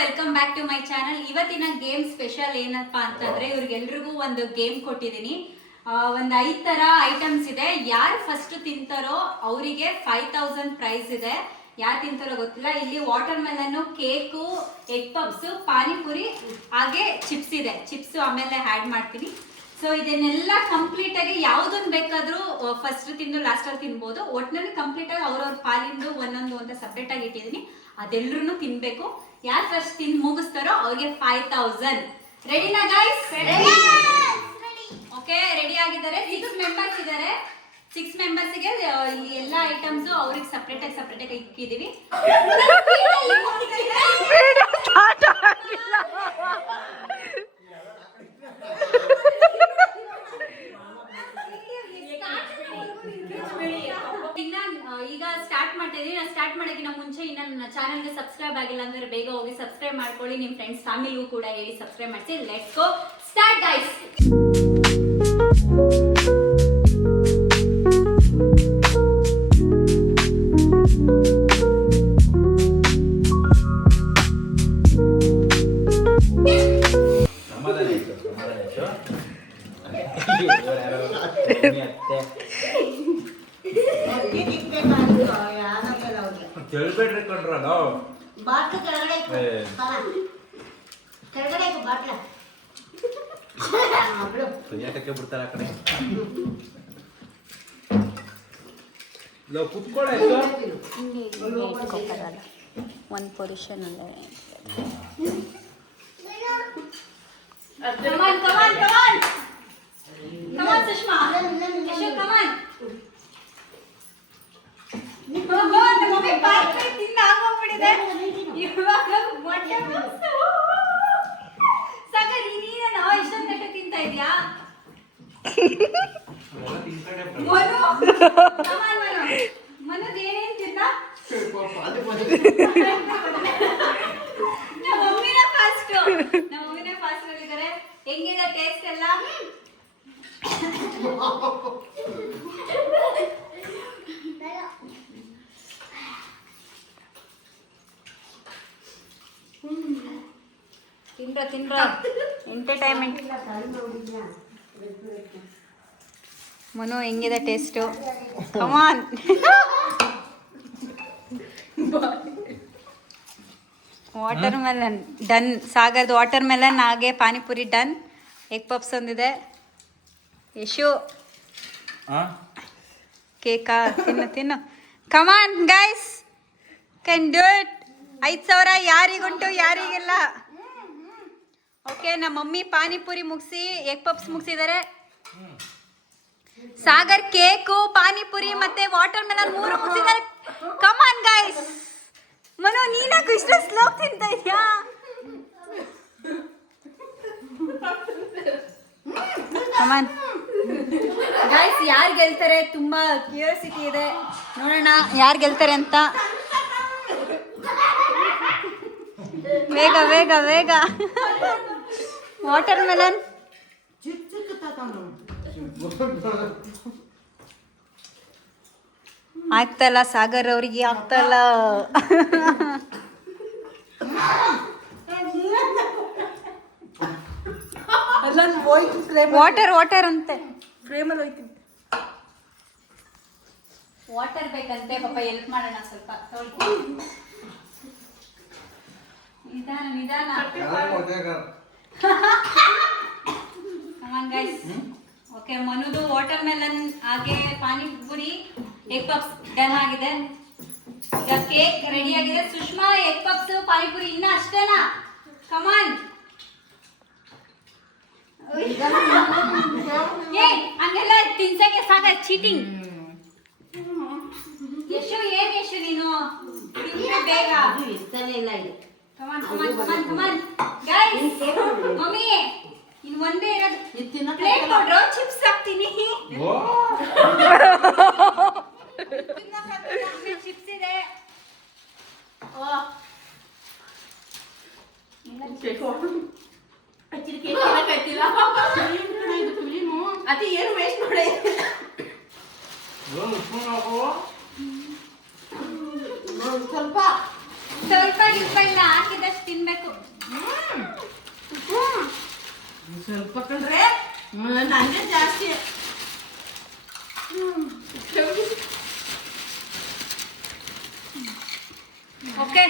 Welcome back to my channel. ಇವತ್ತಿನ game special ಏನಪ್ಪಾ ಅಂತಂದ್ರೆ ಇವ್ರಿಗೆಲ್ರಿಗೂ ಒಂದು ಗೇಮ್ ಕೊಟ್ಟಿದ್ದೀನಿ. ಒಂದು 5 ತರ ಐಟಮ್ಸ್ ಇದೆ. ಯಾರು ಫಸ್ಟ್ ತಿಂತಾರೋ ಅವರಿಗೆ 5000 ಪ್ರೈಸ್ ಇದೆ. ಯಾರು ತಿಂತಾರೋ ಗೊತ್ತಿಲ್ಲ. ಇಲ್ಲಿ water melon, cake, egg puffs, panipuri ಹಾಗೆ ಚಿಪ್ಸ್ ಇದೆ. ಚಿಪ್ಸ್ ಆಮೇಲೆ ಆ್ಯಡ್ ಮಾಡ್ತೀನಿ. ಸೊ ಇದನ್ನೆಲ್ಲ ಕಂಪ್ಲೀಟ್ ಆಗಿ ಯಾವ್ದನ್ ಬೇಕಾದ್ರೂ ಫಸ್ಟ್ ತಿಂದು ಲಾಸ್ಟ್ ಅಲ್ಲಿ ತಿನ್ಬೋದು. ಒಟ್ಟಿನಲ್ಲಿ ಕಂಪ್ಲೀಟ್ ಆಗಿ ಅವ್ರವ್ರ ಪಾಲಿಂದು ಒಂದೊಂದು ಅಂತ ಸಪ್ರೇಟ್ ಆಗಿ ಇಟ್ಟಿದ್ದೀನಿ. ಅದೆಲ್ಲರೂ ತಿನ್ಬೇಕು. ಯಾರು ಫಸ್ಟ್ ತಿಂದು ಮುಗಿಸ್ತಾರೋ ಅವ್ರಿಗೆ 5000. ರೆಡಿನಾ ಗೈಸ್? ಓಕೆ, ರೆಡಿ ಆಗಿದ್ದಾರೆ. 6 ಮೆಂಬರ್ಸ್ ಇದ್ದಾರೆ. 6 ಮೆಂಬರ್ಸ್ಗೆ ಇಲ್ಲಿ ಎಲ್ಲ ಐಟಮ್ಸ್ ಅವ್ರಿಗೆ ಸಪ್ರೇಟ್ ಆಗಿ ಇಕ್ಕಿದೀವಿ. ಈಗ ಸ್ಟಾರ್ಟ್ ಮಾಡ್ತಿದ್ದೀನಿ. ನಾನು ಸ್ಟಾರ್ಟ್ ಮಾಡೋಕ್ಕಿಂತ ಮುಂಚೆ ಇನ್ನು ನನ್ನ ಚಾನಲ್ಗೆ ಸಬ್ಸ್ಕ್ರೈಬ್ ಆಗಿಲ್ಲ ಅಂದ್ರೆ ಬೇಗ ಹೋಗಿ ಸಬ್ಸ್ಕ್ರೈಬ್ ಮಾಡ್ಕೊಳ್ಳಿ. ನಿಮ್ಮ ಫ್ರೆಂಡ್ಸ್ ಫ್ಯಾಮಿಲಿಗೂ ಕೂಡ ಹೇಳಿ ಸಬ್ಸ್ಕ್ರೈಬ್ ಮಾಡಿಸಿ. Let's go start guys. ಕೇಳ್ಬೇಡ್ರಿ ಕಣ್ರ ನಾವು ಬಾಟ್ಲು ಕೆಳಗಡೆ ಬಾಟ್ಲ ಯಾಕೆ ಬಿಡ್ತಾರ ಆ ಕಡೆ ನಾವು ಕುತ್ಕೊಳ್ಳೋ ಒಂದು ಪೊಸಿಷನ್ ಅಲ್ಲೇ. ಸುಷ್ಮಾ ತಿಂತಾ ಇದ್ಯಾ? ಮನೋದ್ ಏನೇನ್ ತಿಂದ? ನಮ್ಮ ಮಮ್ಮಿನೇ ಫಾಸ್ಟ್ ಹೇಳಿದ್ದಾರೆ. ಹೆಂಗಿದೆ ಟೇಸ್ಟ್ ಎಲ್ಲ? ತಿನ್ರ ಎಂಟರ್ಟೈನ್ಮೆಂಟ್. ಮನು ಹೆಂಗಿದೆ taste? Come on. Watermelon done. ಸಾಗರ್ದು ವಾಟರ್ ಮೆಲನ್ ಹಾಗೆ ಪಾನಿಪುರಿ ಡನ್. ಎಗ್ ಪಪ್ಸ್ ಒಂದಿದೆ. ಯಶು ಕೇಕಾ? ತಿನ್ನು. Come on guys, can do it. 5000 ಯಾರಿಗುಂಟು ಯಾರಿಗಿಲ್ಲ? ಓಕೆ, ನಮ್ಮ ಮಮ್ಮಿ ಪಾನಿಪುರಿ ಮುಗಿಸಿ ಎಗ್ ಪಪ್ಸ್ ಮುಗಿಸಿದ್ದಾರೆ. ಸಾಗರ್ ಕೇಕು, ಪಾನಿಪುರಿ ಮತ್ತೆ ವಾಟರ್ ಮೆಲನ್ 3 ಮುಗಿಸಿದ್ದಾರೆ. Come on guys. ಮನು ನೀನಾಕು ಇಷ್ಟ ಸ್ಲೋ ತಿಂತ ಇದೆಯಾ? ಕಮಾನ್ ಗೈಸ್, ಯಾರು ಗೆಲ್ತಾರೆ ತುಂಬಾ ಕ್ಯೂರಿಯಾಸಿಟಿ ಇದೆ. ನೋಡೋಣ ಯಾರು ಗೆಲ್ತಾರೆ ಅಂತ. ಬೇಗ ವಾಟರ್ ಮೆಲನ್. ಆಗ್ತಲ್ಲ ಸಾಗರ್ ಅವ್ರಿಗೆ, ಆಗ್ತಲ್ಲ. ವಾಟರ್ ಅಂತೆ. ವಾಟರ್ ಬೇಕಂತೆ. ಪಾಪ ಹೆಲ್ಪ್ ಮಾಡೋಣ ಸ್ವಲ್ಪ. ನಿಧಾನ. ಓಕೆ, ಮನುದು ವಾಟರ್ ಮೆಲನ್ ಹಾಗೆ ಪಾನಿಪುರಿ ಎಗ್ ಪಪ್ಸ್ ಡನ್ ಆಗಿದೆ. ಈಗ ಕೇಕ್ ರೆಡಿ ಆಗಿದೆ. ಸುಷ್ಮಾ ಎಗ್ ಪಪ್ಸ್ ಪಾನಿಪುರಿ ಇನ್ನ ಅಷ್ಟೇನಾ? ಕಮಾನ್. ಹಂಗೆಲ್ಲ ತಿನ್ಸಕ್ಕೆ ಸಾಕ, ಚೀಟಿಂಗ್. ಯಶು ಏನ್ ಯಶು ನೀನು ಬೇಗ ಇರ್ತಾನೆ ಇಲ್ಲ ಇದು. ಕಮಾನ್ ಗೈಸ್. ಮಮ್ಮಿ ಇನ್ ಒಂದೇ ಇರೋದು. ಪ್ಲೇಟ್ ಕೊಡ್ರೋ, ಚಿಪ್ಸ್ ಹಾಕ್ತೀನಿ. ಚಿಪ್ಸ್ ಇದೆ. ಅತಿ ಏನು ವೇಸ್ಟ್ ಮಾಡಿ ಸ್ವಲ್ಪ ಸ್ವಲ್ಪ ಇಲ್ಲ, ಹಾಕಿದಷ್ಟು ತಿನ್ಬೇಕು. ನಂಗೆ ಜಾಸ್ತಿ ಓಕೆ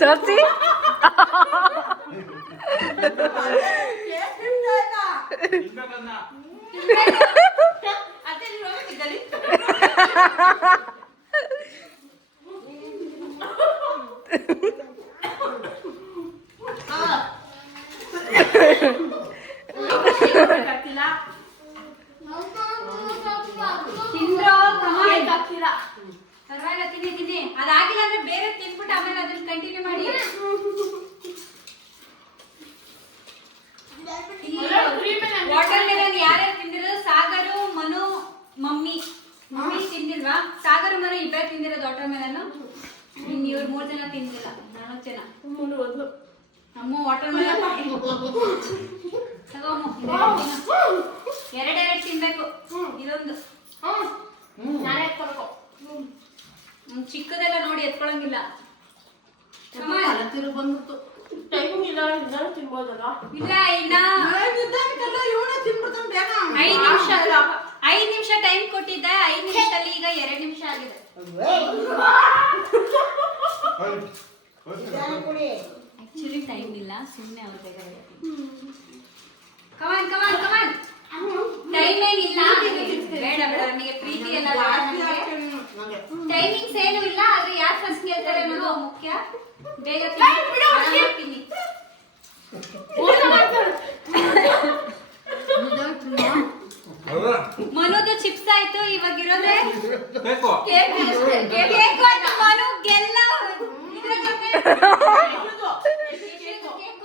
ತೋರ್ಸಿ ಅದೇ ನೀವು ಹೋಗಿದ್ದಲ್ಲಿ ತಿಂದ್ರೋ ಪರವಾಗಿಲ್ಲ ತಿನ್ನಿ ಅದಾಗಿಲ್ಲ ಅಂದ್ರೆ ಬೇರೆ ತಿನ್ಬಿಟ್ಟು ಆಮೇಲೆ ಅದನ್ನ ಕಂಟಿನ್ಯೂ ಮಾಡಿ ವಾಟರ್ ಮೆಲನ್ ಯಾರ್ಯಾರು ತಿಂದಿರೋದು ಸಾಗರು ಮನು ಮಮ್ಮಿ ತಿಂದಿಲ್ವಾ ಸಾಗರು ಮನು ಇಬ್ಬರು ತಿಂದಿರೋದು ವಾಟರ್ ಮೆಲನ್ ಇನ್ ಇವ್ರು 3 ಜನ ತಿಂದಿಲ್ಲ 4 ಜನ ಅಮ್ಮ ವಾಟರ್ ಮೆಲನ್ ತಗೋ ಎರಡೆರಡು ತಿನ್ಬೇಕು ಇದೊಂದು ಚಿಕ್ಕದೆಲ್ಲ ನೋಡಿ ಎತ್ಕೊಳಂಗಿಲ್ಲ ತಿರು ಬಂದ್ಬಿಟ್ಟು ಟೈಮ್ ಇಲ್ಲ ತಿನ್ಬೋದಲ್ಲ ಇಲ್ಲ ಇನ್ನ ಇವನೇ ತಿನ್ಬಿಡ್ತಾನೆ ಬೇಗ 5 ನಿಮಿಷ ಟೈಮ್ ಕೊಟ್ಟಿದ್ದೆ 5 ನಿಮಿಷದಲ್ಲಿ ಈಗ 2 ನಿಮಿಷ ಆಗಿದೆ ಆಕ್ಚುಲಿ ಟೈಮ್ ಇಲ್ಲ ಸುಮ್ಮನೆ ಅವ್ರ ಬೇಗ ಕಮಾನ್ ಟೈಮ್ ಏನಿಲ್ಲ ಬೇಡ ನನಗೆ ಪ್ರೀತಿ ಎಲ್ಲ ಟೈಮಿಂಗ್ಸ್ ಏನು ಇಲ್ಲ ಆದ್ರೆ ಯಾರು ಫಸ್ಟ್ ಗೆಲ್ತಾರೆ ಅನ್ನೋದು ಮುಖ್ಯ ಬೇಗ ತಿನ್ನಿ ಮನುದು ಚಿಪ್ಸ್ ಆಯ್ತು ಇವಾಗ ಇರೋದೇ ಬೇಕು ಕೇಕು ಆಯ್ತು ಮನು ಗೆಲ್ಲ ಇದ್ರ ಜೊತೆ ಕೇಕು ಕೇಕ್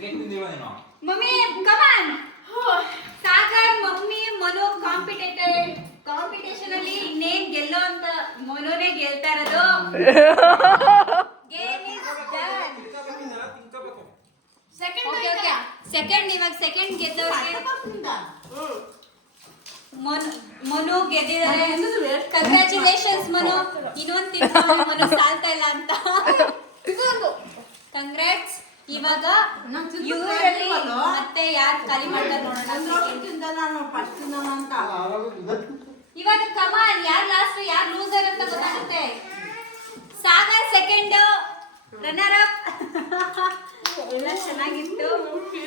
ತಿಂದಿಲ್ವಾ ನೀನು ಮಮ್ಮಿ ಕಮಾನ್ ಸಾಗರ್ ಮಮ್ಮಿ ಮನು ಕಾಂಪಿಟೇಷನ್ ಅಲ್ಲಿ ಇನ್ನೇನ್ ಗೆಲ್ಲೋ ಅಂತ ಮನುನೇ ಗೆಲ್ತಾ ಇರೋದು ಗೇಮ್ ಇಸ್ ಡನ್ ಸೆಕೆಂಡ್ ಇವಾಗ ಸೆಕೆಂಡ್ ಗೆದ್ದವ್ರಿಗೆ ಮನು ಗೆದ್ದಿದ್ದಾರೆ ಕಂಗ್ರ್ಯಾಚುಲೇಷನ್ಸ್ ಮನು ಇನ್ನೊಂದು ತಿಂಗಳು ಮನು ಸಾಲ್ತಾ ಇಲ್ಲ ಅಂತ ಕಂಗ್ರಾಟ್ಸ್ ಇವಾಗ ಇವರಲ್ಲಿ ಮತ್ತೆ ಯಾರು ಖಾಲಿ ಮಾಡ್ತಾರೆ ನೋಡೋಣ ಇವಾಗ ಕಮಾನ್ ಯಾರು ಲಾಸ್ಟ್ ಯಾರು ಲೂಸರ್ ಅಂತ ಗೊತ್ತಾಗುತ್ತೆ ಸಾಗರ್ ಸೆಕೆಂಡ್ ರನ್ನರ್ ಅಪ್ ಎಲ್ಲ ಚೆನ್ನಾಗಿತ್ತು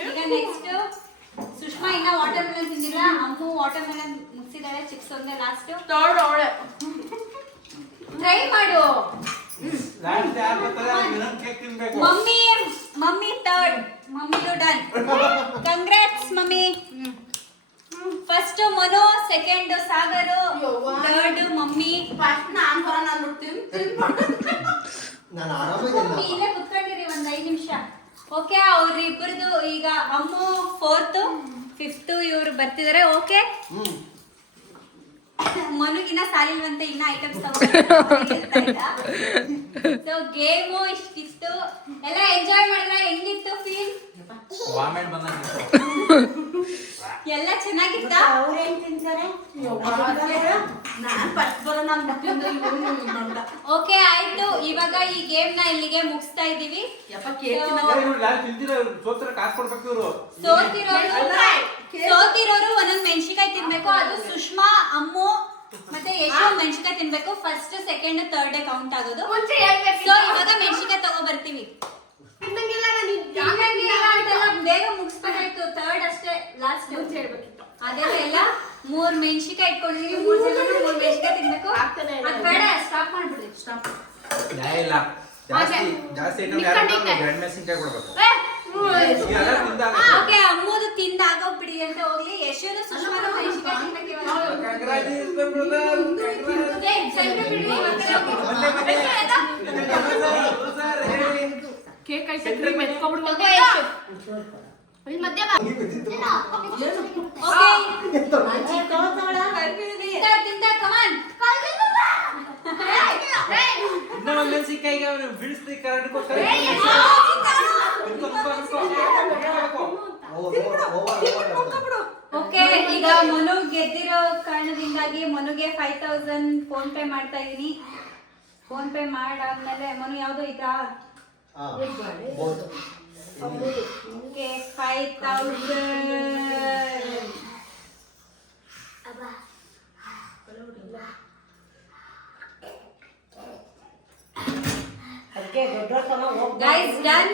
ಈಗ ನೆಕ್ಸ್ಟ್ ಸುಷ್ಮಾ ಇನ್ನ ವಾಟರ್ ಮೆಲನ್ ತಿಂದಿಲ್ಲ ಅಮ್ಮು ವಾಟರ್ ಮೆಲನ್ ಮುಗಿಸಿದಾಳೆ ಚಿಪ್ಸ್ ಒಂದೇ ಲಾಸ್ಟ್ ಟ್ರೈ ಮಾಡು ಲಾಸ್ಟ್ ಯಾರು ಬರ್ತಾರೆ ಅವ್ರು ಕೇಕ್ ತಿನ್ಬೇಕು ಮಮ್ಮಿ ಥರ್ಡ್ ಮಮ್ಮಿದು done congrats mummy first Manu second Sagar third mummy mummy ಇಲ್ಲೇ ಕುತ್ಕೊಂಡಿರಿ ಒಂದ್ 5 ನಿಮಿಷ ಓಕೆ ಅವ್ರಿಬ್ಬರದು ಈಗ ಅಮ್ಮು 4th 5th ಇವ್ರು ಬರ್ತಿದಾರೆ ಓಕೆ ಮನುಗಿನ ಸಾಲಿಲ್ವಂತೆ ಇನ್ನ ಐಟಮ್ಸ್ ಸೊ ಗೇಮು ಇಷ್ಟಿತ್ತು ಎಲ್ಲ ಎಂಜಾಯ್ ಮಾಡಿದ್ರೆ ಹೆಂಗಿತ್ತು ಫೀಲ್ ವಾಮೆಂಟ್ ಬಂದಂಗಿತ್ತು ಎಲ್ಲ ಚೆನ್ನಾಗಿತ್ತ ಅವ್ರೇನ್ ತಿಂತಾರೆ ನಾನ್ ಫಸ್ಟ್ ಬರೋ ಓಕೆ ಆಯ್ತು ಇವಾಗ ಈ ಗೇಮ್ ನ ಇಲ್ಲಿಗೆ ಮುಗಿಸ್ತಾ ಇದೀವಿ ಲಾಸ್ಟ್ ತಿಂದಿರೋ ಸೋತ್ರ ಕಾಸು ಕೊಡ್ಬೇಕು ಇವರು ಸೋತಿರೋರು ಒಂದೊಂದ್ ಮೆಣಸಿನಕಾಯಿ ತಿನ್ಬೇಕು ಅದು ಸುಷ್ಮಾ ಅಮ್ಮು ಮತ್ತೆ ಯಶು ಮೆಣಸಿನಕಾಯಿ ತಿನ್ಬೇಕು ಫಸ್ಟ್ ಸೆಕೆಂಡ್ ಥರ್ಡ್ ಕೌಂಟ್ ಆಗೋದು ಸೊ ಇವಾಗ ಮೆಣಸಿನಕಾಯಿ ತಗೋ ಬರ್ತೀವಿ ಬೇಗ ಮುಗಿಸ್ಬೇಕಾಯ್ತು ಥರ್ಡ್ ಅಷ್ಟೇ ಲಾಸ್ಟ್ ಹೇಳ್ಬೇಕಿತ್ತು ಅದೆಲ್ಲ ಎಲ್ಲ 3 ಮೆಣಸಿನಕಾಯಿ ಇಟ್ಕೊಂಡಿದೀವಿ 3 ಜನ 3 ಮೆಣಸಿನಕಾಯಿ ತಿನ್ಬೇಕು ಅದ್ ಬೇಡ ಸ್ಟಾಪ್ ಮಾಡ್ಬಿಡಿ ಸ್ಟಾಪ್ ಇಲ್ಲ ಜಾಸ್ತಿ ಐಟಮ್ ಎರಡು ಮೆಣಸಿನ್ಕಾಯಿ ಕೊಡ್ಬೇಕು ಓಕೆ ಅಮ್ಮದು ತಿಂದಾಗೋಗ್ಬಿಡಿ ಅಂತ ಹೋಗ್ಲಿ ಯಶೋರು ಸುಷ್ಮಾನು ಮೆಣಸಿನಕಾಯಿ ಕೇಕ್ ಐತೆ ಕ್ರೀಮ್ ಎತ್ಕೊಂಡ್ಬಿಡು ತಿಂದ ಕಮಾನ್ ಇನ್ನೂ ಒಂದು ಮೆಣಸಿನ್ಕಾಯಿಗೆ ಅವ್ರು ಬಿಡಿಸ್ತಿ ಕರೆಕ್ಟ್ ಓಕೆ ಈಗ ಮನು ಗೆದ್ದಿರೋ ಕಾರಣದಿಂದಾಗಿ ಮನುಗೆ 5000 ಫೋನ್ ಪೇ ಮಾಡ್ತಾ ಇದೀನಿ ಫೋನ್ ಪೇ ಮಾಡಾದ್ಮೇಲೆ ಮನು ಯಾವ್ದು ಐತಾ ಓಕೆ 5000 ಗೈಸ್ ಡನ್.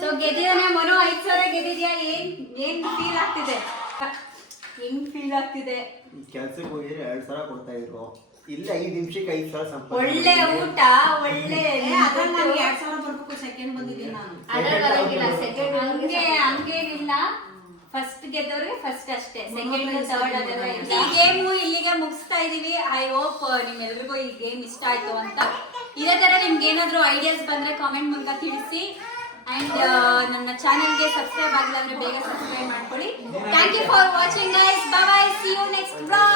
ಸೊ ಗೆದ್ದಿದ್ದಾನೆ ಮನು 5000 ಗೆದ್ದಿದ್ಯಾ. ಏನ್ ಫೀಲ್ ಆಗ್ತಿದೆ? ಹೆಂಗ್ ಫೀಲ್ ಆಗ್ತಿದೆ? ಕೆಲ್ಸಕ್ಕೆ ಹೋಗಿದ್ರೆ 2000 ಕೊಡ್ತಾ ಇದ್ರು, ಇಲ್ಲಿ 5 ನಿಮಿಷಕ್ಕೆ 5000 ಸಂಪಾದನೆ. ಒಳ್ಳೆ ಊಟ, ಒಳ್ಳೆ ಅದ್ರಲ್ಲಿ ನನಗೆ 2000 ಬರ್ಬೇಕು. ಸೆಕೆಂಡ್ ಬಂದಿದ್ದೀನಿ ನಾನು. ಹಂಗೇನಿಲ್ಲ. ಫಸ್ಟ್ ಗೆದ್ದವ್ರಿಗೆ ಫಸ್ಟ್ ಅಷ್ಟೇ, ಸೆಕೆಂಡ್ ಥರ್ಡ್ ಅದೆಲ್ಲ ಇಲ್ಲ. ಈ ಗೇಮ್ ಇಲ್ಲಿಗೆ ಮುಗಿಸ್ತಾ ಇದೀವಿ. ಐ ಹೋಪ್ ನಿಮ್ಮೆಲ್ರಿಗೂ ಈ ಗೇಮ್ ಇಷ್ಟ ಆಯ್ತು ಅಂತ. ಇದೇ ತರ ನಿಮ್ಗೆ ಏನಾದ್ರು ಐಡಿಯಾಸ್ ಬಂದ್ರೆ ಕಾಮೆಂಟ್ ಮೂಲಕ ತಿಳಿಸಿ. ಅಂಡ್ ನನ್ನ ಚಾನೆಲ್ಗೆ ಸಬ್ಸ್ಕ್ರೈಬ್ ಆಗಿಲ್ಲ ಅಂದ್ರೆ ಬೇಗ ಸಬ್ಸ್ಕ್ರೈಬ್ ಮಾಡ್ಕೊಳ್ಳಿ. Thank you for watching guys. Bye bye, see you next blog.